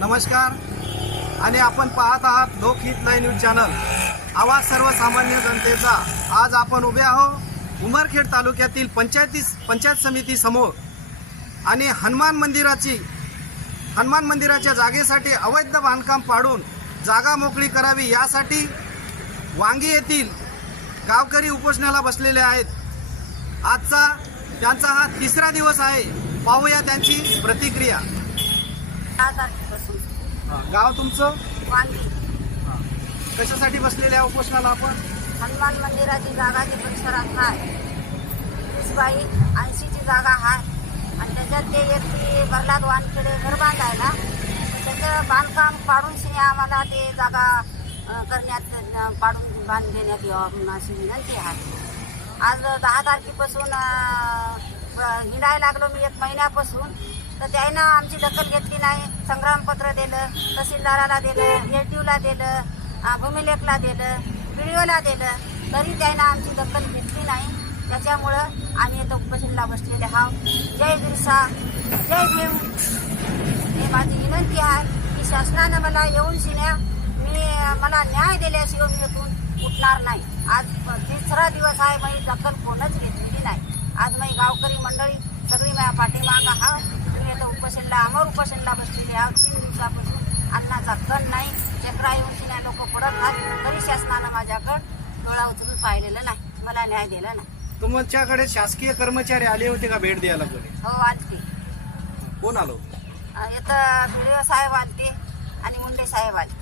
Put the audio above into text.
नमस्कार. आणि आपण पाहत आहात लोकहित नाही न्यूज चॅनल. आवाज सर्वसामान्य जनतेचा. आज आपण उभे आहो उमरखेड तालुक्यातील पंचायती पंचायत समिती समोर. आणि हनुमान मंदिराची हनुमान मंदिराच्या जागेसाठी अवैध बांधकाम पाडून जागा मोकळी करावी यासाठी वांगी येथील गावकरी उपोषणाला बसलेले आहेत. आजचा त्यांचा हा तिसरा दिवस आहे. पाहूया त्यांची प्रतिक्रिया. दहा तारखेपासून. गाव तुमचं? वांगी. कशासाठी बसलेले आहे उपोषणाला आपण? हनुमान मंदिराची जागा जी परिसरात आहे तीस बाई ऐंशीची जागा आहे आणि त्याच्यात ते एक बर्लाद वानखेडे घर बांधायला त्याचं बांधकाम पाडून शिने आम्हाला ते जागा अं, करण्यात अं, पाडून बांध देण्यात यावं म्हणून अशी विनंती आहे. आज दहा तारखेपासून अं, हिंडायला लागलो मी एक महिन्यापासून. तर त्यानं आमची दखल घेतली नाही. संग्रामपत्र दिलं तहसीलदाराला दिलं एल दिलं भूमिलेखला दिलं व्हिडिओला दिलं. तरी त्यानं आमची दखल घेतली नाही. त्याच्यामुळं आम्ही इथं उपोषणला बसलेले आहोत. जय दिवसा जय भीम. हे माझी विनंती आहे की शासनानं मला येऊन शिन्या मी मला न्याय दिल्याशिवाय मी इथून उठणार नाही. आज तिसरा दिवस आहे मी दखल कोणच घेतलेली नाही. आज मी गावकरी मंडळी सगळी माझ्या पाठीमाग आहात. तुम्ही इथं उपोषणला अमर उपोषणला बसलेली आहोत. तीन दिवसापासून अन्नाचा कण नाही चक्रा येऊन शिन्या लोक पडत आहेत. तरी शासनानं माझ्याकडं डोळा उचलून पाहिलेलं नाही. मला न्याय दिला नाही. तुमच्याकडे शासकीय कर्मचारी आले होते का भेट द्यायला हो आलते. कोण आलो व्हिडिओ साहेब आलते आणि मुंडे साहेब आले